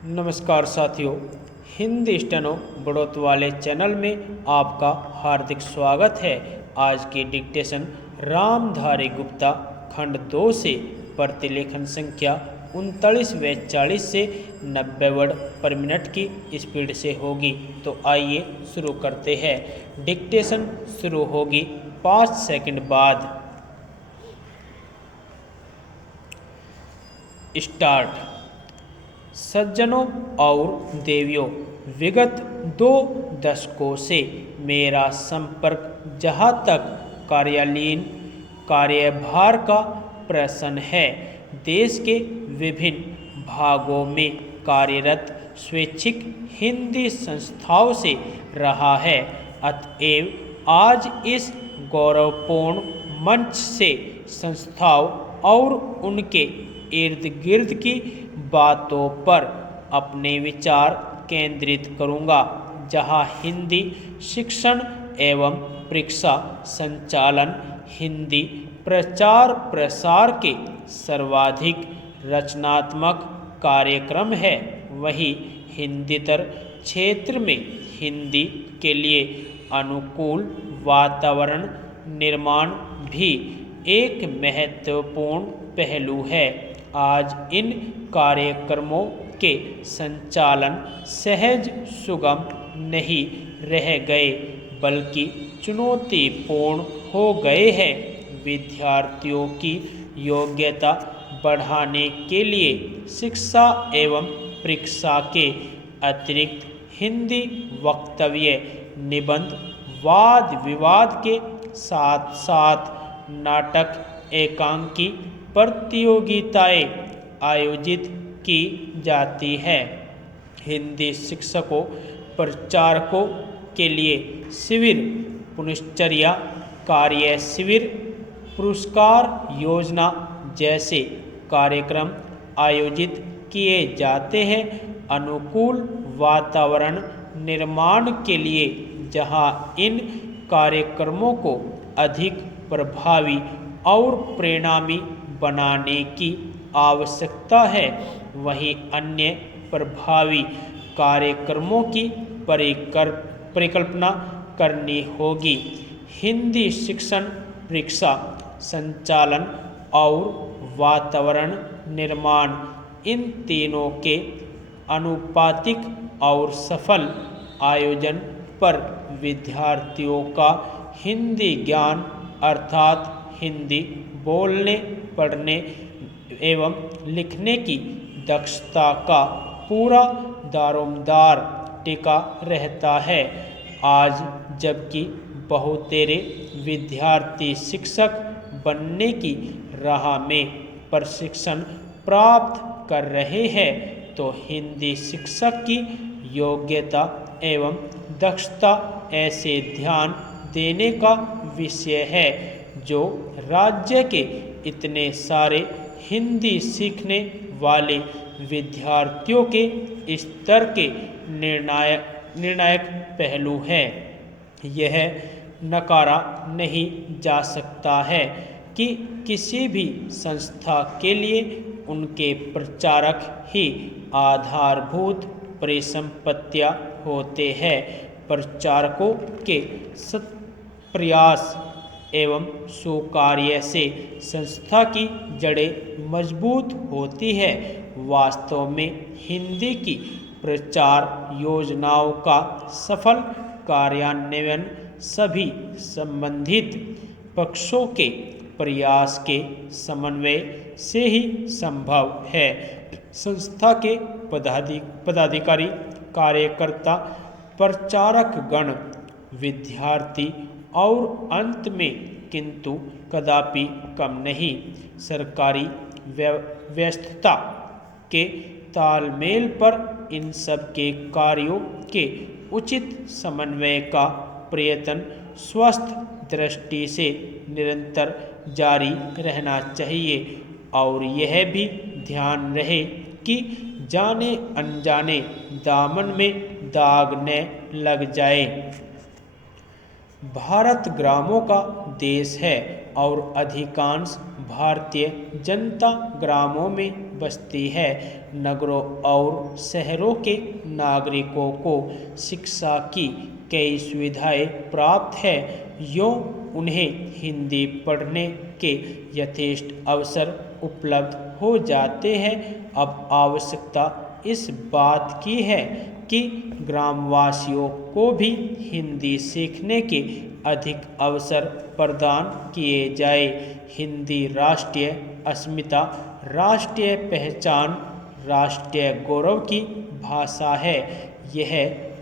नमस्कार साथियों, हिंदी स्टेनो बढ़ोत वाले चैनल में आपका हार्दिक स्वागत है। आज की डिक्टेशन रामधारी गुप्ता खंड 2 से प्रतिलेखन संख्या 39 व 40 से 90 वर्ड पर मिनट की स्पीड से होगी। तो आइए शुरू करते हैं। डिक्टेशन शुरू होगी 5 सेकंड बाद। स्टार्ट। सज्जनों और देवियों, विगत 2 दशकों से मेरा संपर्क जहाँ तक कार्यालयीन कार्यभार का प्रश्न है, देश के विभिन्न भागों में कार्यरत स्वैच्छिक हिंदी संस्थाओं से रहा है। अतएव आज इस गौरवपूर्ण मंच से संस्थाओं और उनके इर्द गिर्द की बातों पर अपने विचार केंद्रित करूंगा, जहां हिंदी शिक्षण एवं परीक्षा संचालन हिंदी प्रचार प्रसार के सर्वाधिक रचनात्मक कार्यक्रम है, वहीं हिंदीतर क्षेत्र में हिंदी के लिए अनुकूल वातावरण निर्माण भी एक महत्वपूर्ण पहलू है। आज इन कार्यक्रमों के संचालन सहज सुगम नहीं रह गए, बल्कि चुनौतीपूर्ण हो गए हैं। विद्यार्थियों की योग्यता बढ़ाने के लिए शिक्षा एवं परीक्षा के अतिरिक्त हिंदी वक्तव्य, निबंध, वाद विवाद के साथ साथ नाटक, एकांकी प्रतियोगिताएं आयोजित की जाती है। हिंदी शिक्षकों प्रचारकों के लिए शिविर, पुनश्चर्या कार्य शिविर, पुरस्कार योजना जैसे कार्यक्रम आयोजित किए जाते हैं। अनुकूल वातावरण निर्माण के लिए जहां इन कार्यक्रमों को अधिक प्रभावी और परिणामी बनाने की आवश्यकता है, वहीं अन्य प्रभावी कार्यक्रमों की परिकल्पना करनी होगी। हिंदी शिक्षण परीक्षा संचालन और वातावरण निर्माण, इन तीनों के अनुपातिक और सफल आयोजन पर विद्यार्थियों का हिंदी ज्ञान अर्थात हिंदी बोलने, पढ़ने एवं लिखने की दक्षता का पूरा दारोमदार टिका रहता है। आज जबकि बहुतेरे विद्यार्थी शिक्षक बनने की राह में प्रशिक्षण प्राप्त कर रहे हैं, तो हिंदी शिक्षक की योग्यता एवं दक्षता ऐसे ध्यान देने का विषय है, जो राज्य के इतने सारे हिंदी सीखने वाले विद्यार्थियों के स्तर के निर्णायक पहलू है। यह नकारा नहीं जा सकता है कि किसी भी संस्था के लिए उनके प्रचारक ही आधारभूत परिसंपत्तियां होते हैं। प्रचारकों के प्रयास एवं सुकार्य से संस्था की जड़ें मजबूत होती है। वास्तव में हिंदी की प्रचार योजनाओं का सफल कार्यान्वयन सभी संबंधित पक्षों के प्रयास के समन्वय से ही संभव है। संस्था के पदाधिकारी, कार्यकर्ता, प्रचारक गण, विद्यार्थी और अंत में किंतु कदापि कम नहीं, सरकारी व्यस्तता के तालमेल पर इन सब के कार्यों के उचित समन्वय का प्रयत्न स्वस्थ दृष्टि से निरंतर जारी रहना चाहिए, और यह भी ध्यान रहे कि जाने अनजाने दामन में दाग न लग जाए। भारत ग्रामों का देश है और अधिकांश भारतीय जनता ग्रामों में बसती है। नगरों और शहरों के नागरिकों को शिक्षा की कई सुविधाएं प्राप्त है, यूँ उन्हें हिंदी पढ़ने के यथेष्ट अवसर उपलब्ध हो जाते हैं। अब आवश्यकता इस बात की है कि ग्रामवासियों को भी हिंदी सीखने के अधिक अवसर प्रदान किए जाए। हिंदी राष्ट्रीय अस्मिता, राष्ट्रीय पहचान, राष्ट्रीय गौरव की भाषा है। यह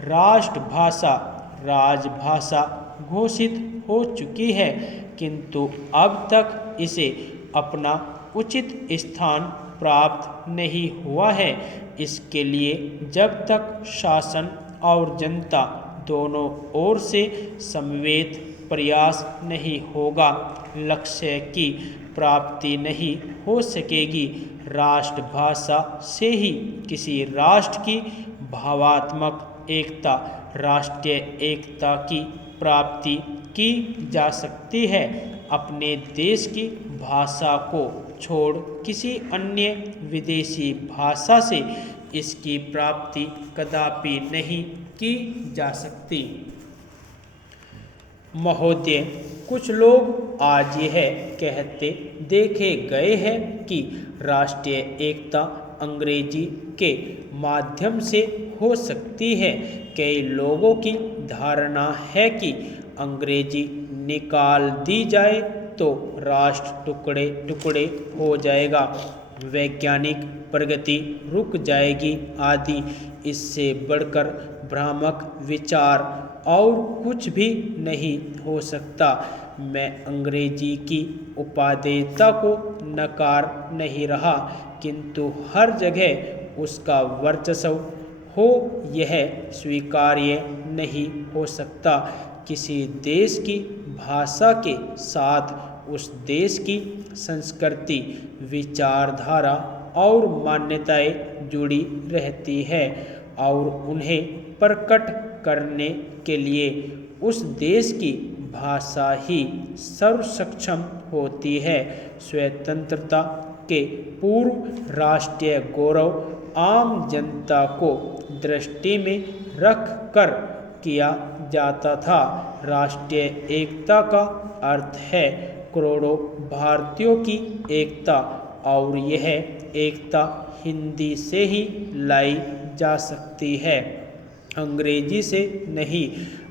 राष्ट्रभाषा, राजभाषा घोषित हो चुकी है, किंतु अब तक इसे अपना उचित स्थान प्राप्त नहीं हुआ है। इसके लिए जब तक शासन और जनता दोनों ओर से समवेत प्रयास नहीं होगा, लक्ष्य की प्राप्ति नहीं हो सकेगी। राष्ट्रभाषा से ही किसी राष्ट्र की भावात्मक एकता, राष्ट्रीय एकता की प्राप्ति की जा सकती है। अपने देश की भाषा को छोड़ किसी अन्य विदेशी भाषा से इसकी प्राप्ति कदापि नहीं की जा सकती। महोदय, कुछ लोग आज यह कहते देखे गए हैं कि राष्ट्रीय एकता अंग्रेजी के माध्यम से हो सकती है। कई लोगों की धारणा है कि अंग्रेजी निकाल दी जाए तो राष्ट्र टुकड़े टुकड़े हो जाएगा, वैज्ञानिक प्रगति रुक जाएगी आदि। इससे बढ़कर भ्रामक विचार और कुछ भी नहीं हो सकता। मैं अंग्रेजी की उपादेयता को नकार नहीं रहा, किंतु हर जगह उसका वर्चस्व हो यह स्वीकार्य नहीं हो सकता। किसी देश की भाषा के साथ उस देश की संस्कृति, विचारधारा और मान्यताएं जुड़ी रहती है और उन्हें प्रकट करने के लिए उस देश की भाषा ही सर्वसक्षम होती है। स्वतंत्रता के पूर्व राष्ट्रीय गौरव आम जनता को दृष्टि में रख कर किया जाता था। राष्ट्रीय एकता का अर्थ है करोड़ों भारतीयों की एकता, और यह एकता हिंदी से ही लाई जा सकती है, अंग्रेजी से नहीं।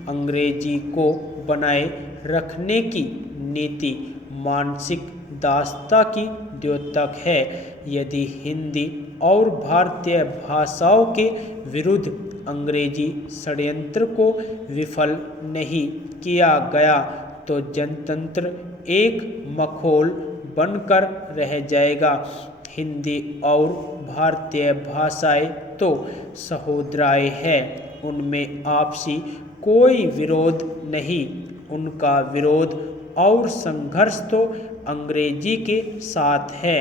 अंग्रेजी को बनाए रखने की नीति मानसिक दासता की द्योतक है। यदि हिंदी और भारतीय भाषाओं के विरुद्ध अंग्रेजी षड्यंत्र को विफल नहीं किया गया तो जनतंत्र एक मखौल बनकर रह जाएगा। हिंदी और भारतीय भाषाएं तो सहोदराएं हैं, उनमें आपसी कोई विरोध नहीं। उनका विरोध और संघर्ष तो अंग्रेजी के साथ है।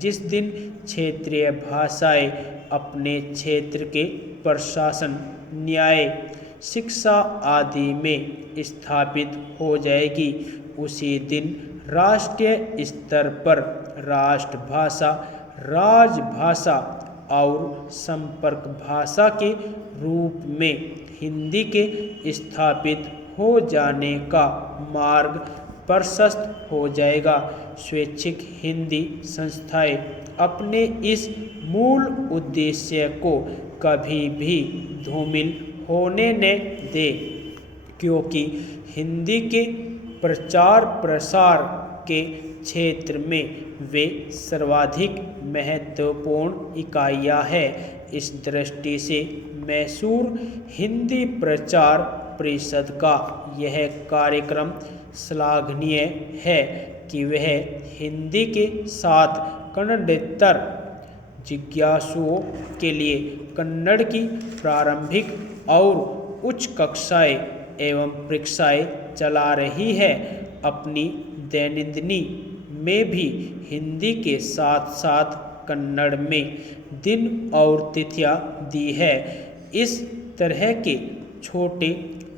जिस दिन क्षेत्रीय भाषाएं अपने क्षेत्र के प्रशासन, न्याय, शिक्षा आदि में स्थापित हो जाएगी, उसी दिन राष्ट्रीय स्तर पर राष्ट्रभाषा, राजभाषा और संपर्क भाषा के रूप में हिंदी के स्थापित हो जाने का मार्ग प्रशस्त हो जाएगा। स्वैच्छिक हिंदी संस्थाएं अपने इस मूल उद्देश्य को कभी भी धूमिल होने न दे, क्योंकि हिंदी के प्रचार प्रसार के क्षेत्र में वे सर्वाधिक महत्वपूर्ण इकाइयाँ हैं। इस दृष्टि से मैसूर हिंदी प्रचार परिषद का यह कार्यक्रम श्लाघनीय है कि वह हिंदी के साथ कन्नडेतर जिज्ञासुओं के लिए कन्नड़ की प्रारंभिक और उच्च कक्षाएं एवं परीक्षाएं चला रही है। अपनी दैनंदिनी में भी हिंदी के साथ साथ कन्नड़ में दिन और तिथियां दी है। इस तरह के छोटे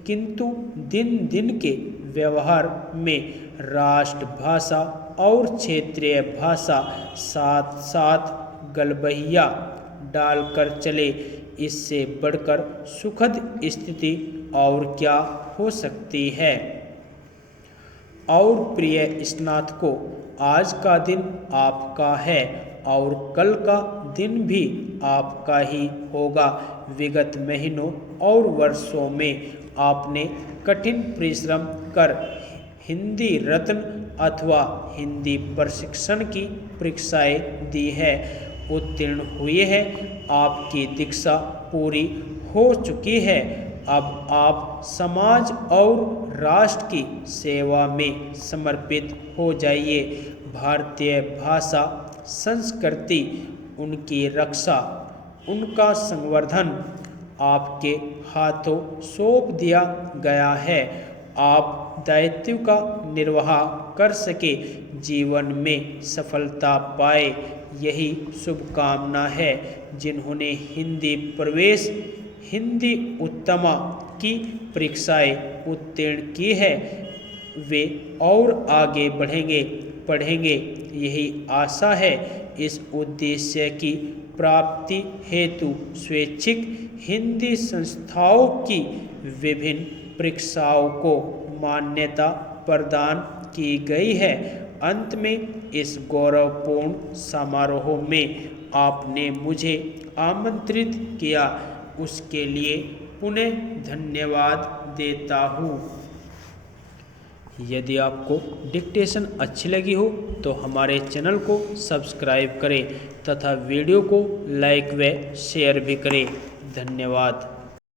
किंतु दिन दिन के व्यवहार में राष्ट्रभाषा और क्षेत्रीय भाषा साथ साथ गलबहिया डालकर चले। इससे बढ़कर सुखद स्थिति और क्या हो सकती है। और प्रिय स्नातकों, आज का दिन आपका है और कल का दिन भी आपका ही होगा। विगत महीनों और वर्षों में आपने कठिन परिश्रम कर हिंदी रत्न अथवा हिंदी प्रशिक्षण की परीक्षाएं दी है, उत्तीर्ण हुए हैं। आपकी दीक्षा पूरी हो चुकी है। अब आप समाज और राष्ट्र की सेवा में समर्पित हो जाइए। भारतीय भाषा संस्कृति, उनकी रक्षा, उनका संवर्धन आपके हाथों सौंप दिया गया है। आप दायित्व का निर्वाह कर सके, जीवन में सफलता पाए, यही शुभकामना है। जिन्होंने हिंदी प्रवेश, हिंदी उत्तमा की परीक्षाएं उत्तीर्ण की है, वे और आगे पढ़ेंगे, यही आशा है। इस उद्देश्य की प्राप्ति हेतु स्वैच्छिक हिंदी संस्थाओं की विभिन्न परीक्षाओं को मान्यता प्रदान की गई है। अंत में इस गौरवपूर्ण समारोह में आपने मुझे आमंत्रित किया, उसके लिए पुनः धन्यवाद देता हूँ। यदि आपको डिक्टेशन अच्छी लगी हो तो हमारे चैनल को सब्सक्राइब करें तथा वीडियो को लाइक व शेयर भी करें। धन्यवाद।